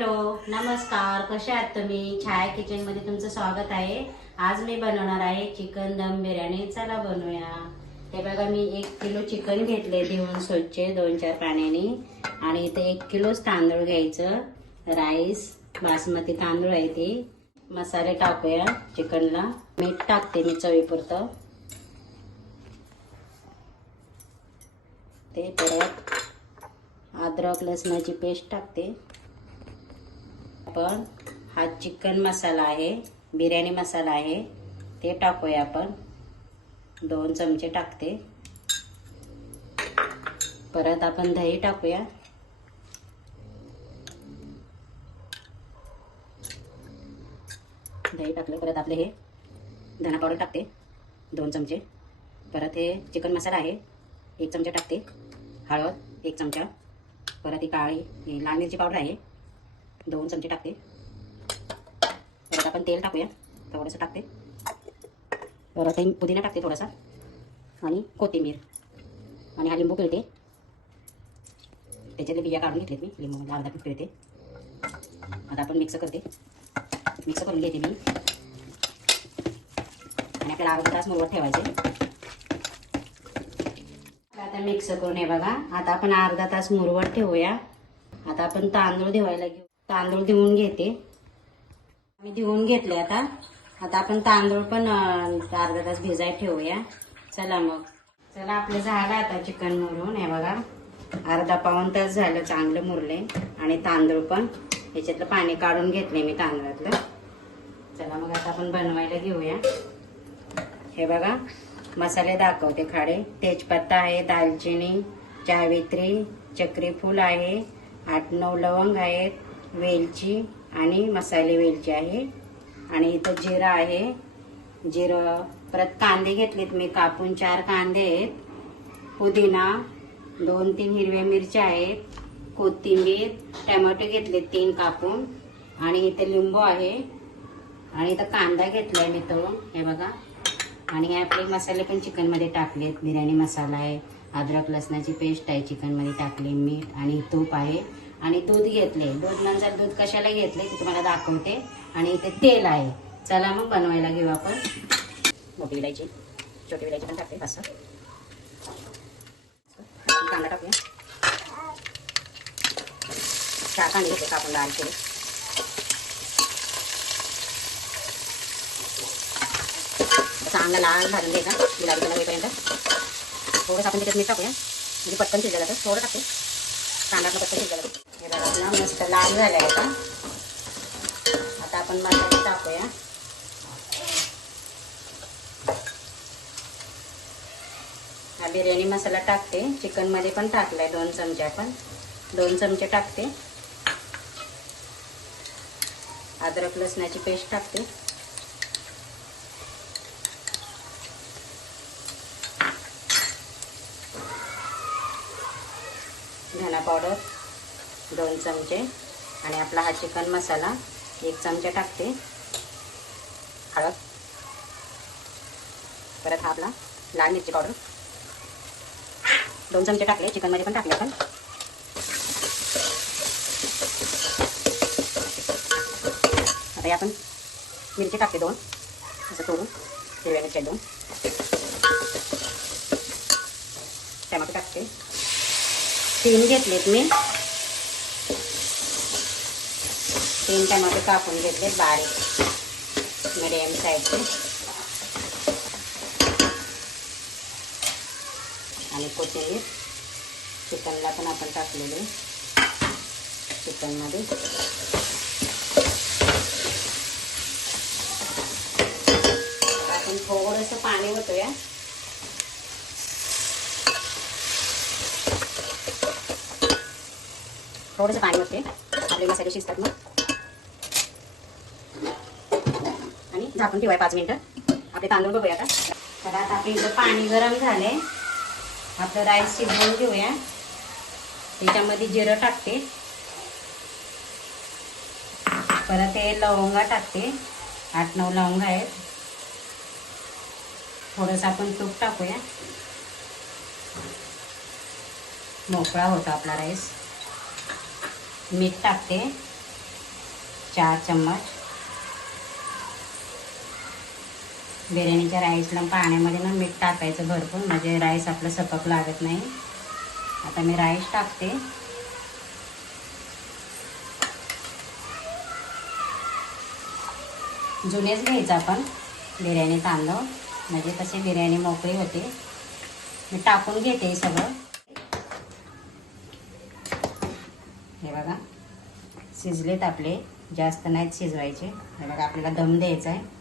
Hello नमस्कार, कसे आहात तुम्ही? छाया किचन मध्ये तुमचं स्वागत आहे. आज मी बनवणार आहे चिकन दम बिर्याणी. चला बनवूया. हे बघा, मी 1 किलो चिकन घेतले धुवून स्वच्छ 2-4 पाण्याने. आणि इथे 1 किलो तांदूळ घ्यायचं. राईस बासमती तांदूळ आहे ते. मसाले टाकूया चिकनला. मीठ टाकते मी चवीपुरतं. ते परत अद्रक लसणाची पेस्ट टाकते. आपण हा चिकन मसाला आहे, बिर्याणी मसाला आहे, ते टाकूया आपण. 2 चमचे टाकते. परत आपण दही टाकूया. दही टाकले. परत आपले हे धना पावडर टाकते 2 चमचे. परत हे चिकन मसाला आहे 1 चमचा टाकते. हळद 1 चमचा. परत ही काळी लाल मिरची पावडर आहे 2 चमचे टाकते. परत आपण तेल टाकूया थोडंसं टाकते. परत पुदिना टाकते थोडासा आणि कोथिंबीर. आणि हा लिंबू पिळते, त्याच्यातले बिया काढून घेतलेत मी. लिंबू अर्धा पिळते. आता आपण मिक्स करते. मिक्स करून घेते मी. आणि आपल्याला अर्धा तास मुरवत ठेवायचे. आता मिक्स करून हे बघा, आता आपण अर्धा तास मुरवत ठेवूया. आता आपण तांदूळ धुवायला घेऊ. तांदूळ धुवून घेते. मी धुवून घेतले. आता आपण तांदूळ पण अर्धा तास भिजायला ठेवूया. चला मग. चला, आपलं झालं आता चिकन मुरून. हे बघा, अर्धा पाऊण तास झालं चांगलं मुरले. आणि तांदूळ पण याच्यातलं पाणी काढून घेतले मी तांदळातलं. चला मग आता आपण बनवायला घेऊया. हे बघा, मसाले दाखवते खडे. तेजपत्ता आहे, दालचिनी, जावित्री, चक्री फूल आहे, 8-9 लवंग आहेत, वेलची आणि मसाले वेलची आहे. आणि इथं जिरं आहे, जिरं. परत कांदे घेतलेत मी कापून 4 कांदे आहेत. पुदिना 2-3 हिरव्या मिरच्या आहेत, कोथिंबीर, टोमॅटो घेतले 3 कापून. आणि इथे लिंबू आहे. आणि इथं कांदा घेतलाय मी तळून. हे बघा. आणि हे आपले मसाले पण चिकन मध्ये टाकलेत. बिर्याणी मसाला आहे, अद्रक लसणाची पेस्ट आहे चिकन मध्ये टाकली, मीठ आणि तूप आहे. आणि दूध घेतले. दूध नंतर दूध कशाला घेतले ते तुम्हाला दाखवते. आणि इथे तेल आहे. चला मग बनवायला घेऊ आपण. मोठी विलायची, छोटी विलायची पण टाकते 5-6. कांदा टाकूया. 4 कांदे घेते कापून बारीक केले. चांगला लाल भाजून घ्यायचा गुलाबी कलर होईपर्यंत. थोडंसं आपण त्याच्यात मीठ टाकूया, म्हणजे पटकन शिजलं जातं. थोडं टाकते, कांदा पटकन शिजलं जातं. हे बघा, मस्त लाल झालं आहे. आता आपण मसाले टाकूया. हा बिर्याणी मसाला टाकते. चिकन मध्ये पण टाकलाय 2 चमचे. आपण 2 चमचे टाकते. अद्रक लसणाची पेस्ट टाकते. धना पावडर 2 चमचे. आणि आपला हा चिकन मसाला 1 चमचा टाकते. हळद. परत हा आपला लाल मिरची पावडर 2 चमचे टाकले. चिकन मध्ये पण टाकले आपण. आता हे आपण मिरची टाकते 2, असं तोडून. हिरव्या मिरच्या 2. टोमॅटो टाकते 3 घेतलेत मी. 3 टोमॅटो कापून घेतलेत बारीक मिडियम साईजचे. आणि कोथिंबीर चिकनला पण आपण टाकलेले चिकनमध्ये. आपण थोडंसं पाणी ओतूया. थोडंसं पाणी होते, आपले मसाले शिजतात मग. आणि झाकून ठेवाय 5 मिनिटं. आपले तांदूळ बघूया आता. तर आता आपलं इथं पाणी गरम झाले. आपलं राईस शिजवून घेऊया. त्याच्यामध्ये जिरं टाकते. परत हे लवंगा टाकते, 8-9 लवंगा आहेत. थोडंसं आपण तूप टाकूया. मोकळा होता आपला राईस. मीठ टाकते. 4 चम्मच. बिर्याणीच्या राईसला पाण्यामध्ये ना मीठ टाकायचं भरपूर, म्हणजे राईस आपलं सपक लागत नाही. आता मी राईस टाकते. जुनेच घ्यायचं आपण बिर्याणी तांदूळ, म्हणजे तशी बिर्याणी मोकळी होते. मी टाकून घेते सगळं. हे बघा शिजलेत आपले, जास्त नाहीत शिजवायचे. हे बघा आपल्याला दम द्यायचा आहे.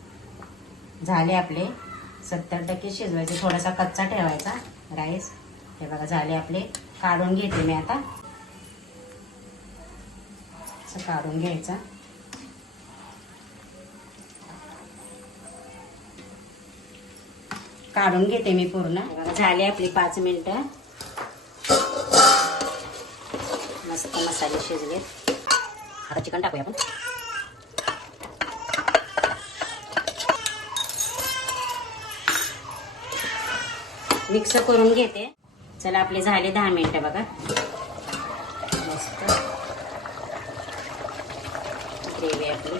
झाले आपले 70% शिजवायचे, थोडासा कच्चा ठेवायचा राईस. हे बघा झाले आपले. काढून घेते मी आता. असं काढून घ्यायचं. काढून घेते मी पूर्ण. झाले आपली 5 मिनिटं. मस्त मसाले शिजलेत. आता चिकन टाकूया आपण. मिक्स करून घेते. चला आपले झाले 10 मिनिटं बघा. मस्त ग्रेव्ही आपली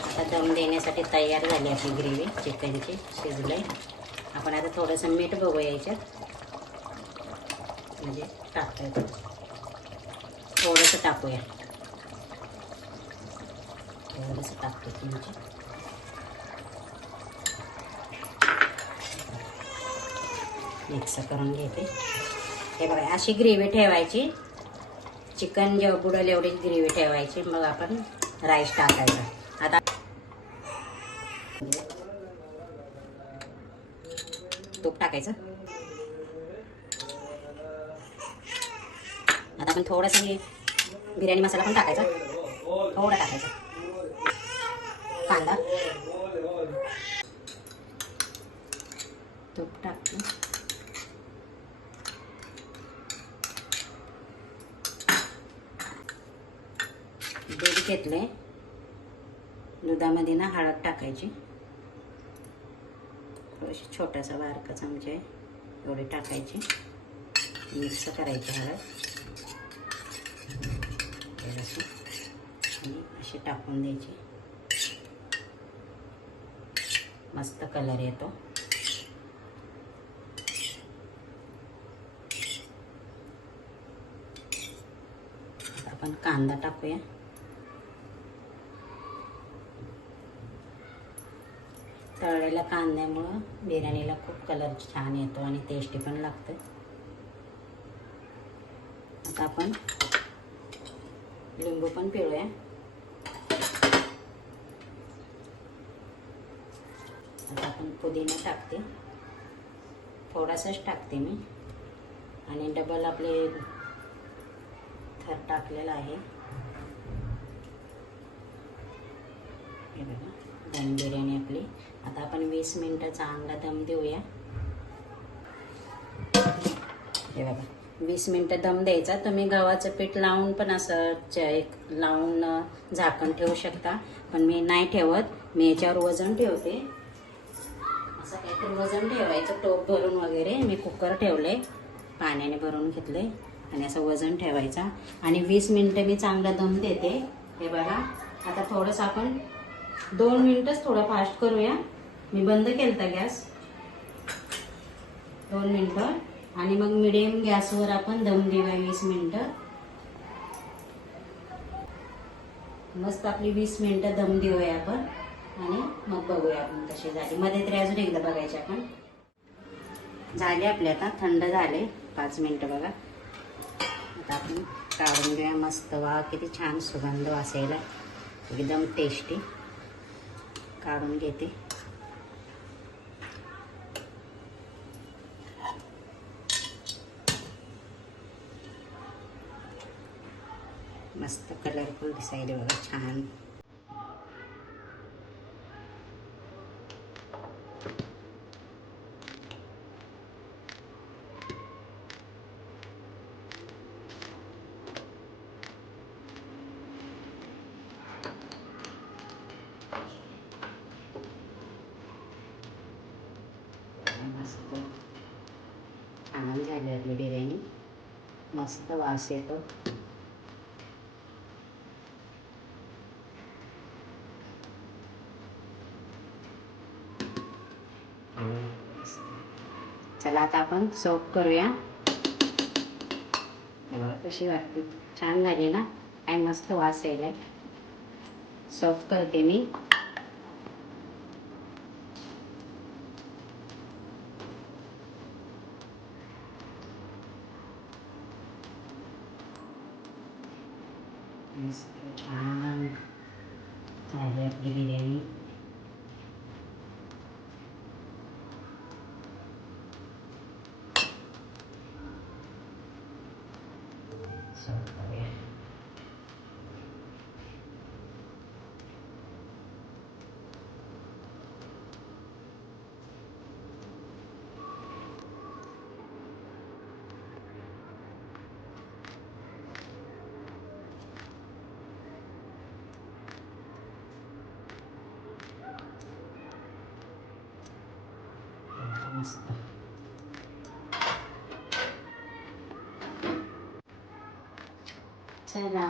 आता दम देण्यासाठी तयार झाली. आपली ग्रेव्ही चिकनची शिजले. आपण आता थोडंसं मीठ बघूया याच्यात, म्हणजे टाकता येतं. थोडंसं टाकूया, थोडंसं टाकतो तुमची. मिक्स करून घेते. हे बघा अशी ग्रेव्ही ठेवायची. चिकन जेव्हा बुडेल एवढी ग्रेव्ही ठेवायची. मग आपण राईस टाकायचा. आता तूप टाकायचं. आता आपण थोडंसं हे बिर्याणी मसाला पण टाकायचा, थोडा टाकायचा. कांदा, तूप टाकतो. दूध घेतले. दुधामध्ये ना हळद टाकायची. थोडीशी छोटासा बारका चमचा एवढी टाकायची. मिक्स करायची हळद आणि अशी टाकून द्यायची. मस्त कलर येतो. आता आपण कांदा टाकूया. तळलेल्या कांद्यामुळं बिर्याणीला खूप कलर छान येतो आणि टेस्टी पण लागतं. आता आपण लिंबू पण पिळूया. आता आपण पुदिना टाकते, थोडासाच टाकते मी, आणि डबल आपले थर टाकलेला आहे. हे बघा दम बिर्याणी आपली. आता आपण 20 मिनिटं चांगला दम देऊया. हे बघा 20 मिनिटं दम द्यायचा. तुम्ही गव्हाचं पीठ लावून पण असं एक लावून झाकण ठेवू शकता, पण मी नाही ठेवत. मी याच्यावर वजन ठेवते. असं काहीतरी वजन ठेवायचं, टोप भरून वगैरे. मी कुकर ठेवले, पाण्याने भरून घेतले, आणि असं वजन ठेवायचा. आणि 20 मिनिटं मी चांगला दम देते. हे बघा आता थोडंसं आपण 2 मिनिटच थोडं फास्ट करूया. मी बंद केलता गॅस 2 मिनिटं, आणि मग मिडियम गॅसवर आपण दम देऊया 20 मिनिटं. मस्त आपली 20 मिनिटं दम देऊया आपण, आणि मग बघूया आपण कशी झाली. मध्ये तरी अजून एकदा बघायचे आपण. झाले आपले, आता थंड झाले 5 मिनिटं बघा. आता आपण काढून घेऊया. मस्त वा किती छान सुगंध वासायला, एकदम टेस्टी. काढून घेते. मस्त कलरफुल दिसायला बघा, छान. मस्त छान झाली आपली बिर्याणी. मस्त वास येतो. चला आता आपण सर्व करूया. कशी वाटते? छान झाली ना? काय मस्त वास यायलाय. सर्व करते मी. छान झाली आपली बिर्याणी. मस्त. चला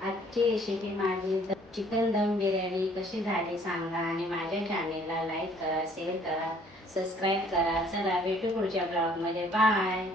आजची रेसिपी माझी चिकन दम बिर्याणी कशी झाली सांगा आणि माझ्या चॅनेलला लाईक करा, शेअर करा, सबस्क्राईब करा. चला भेटू पुढच्या ब्लॉगमध्ये. बाय.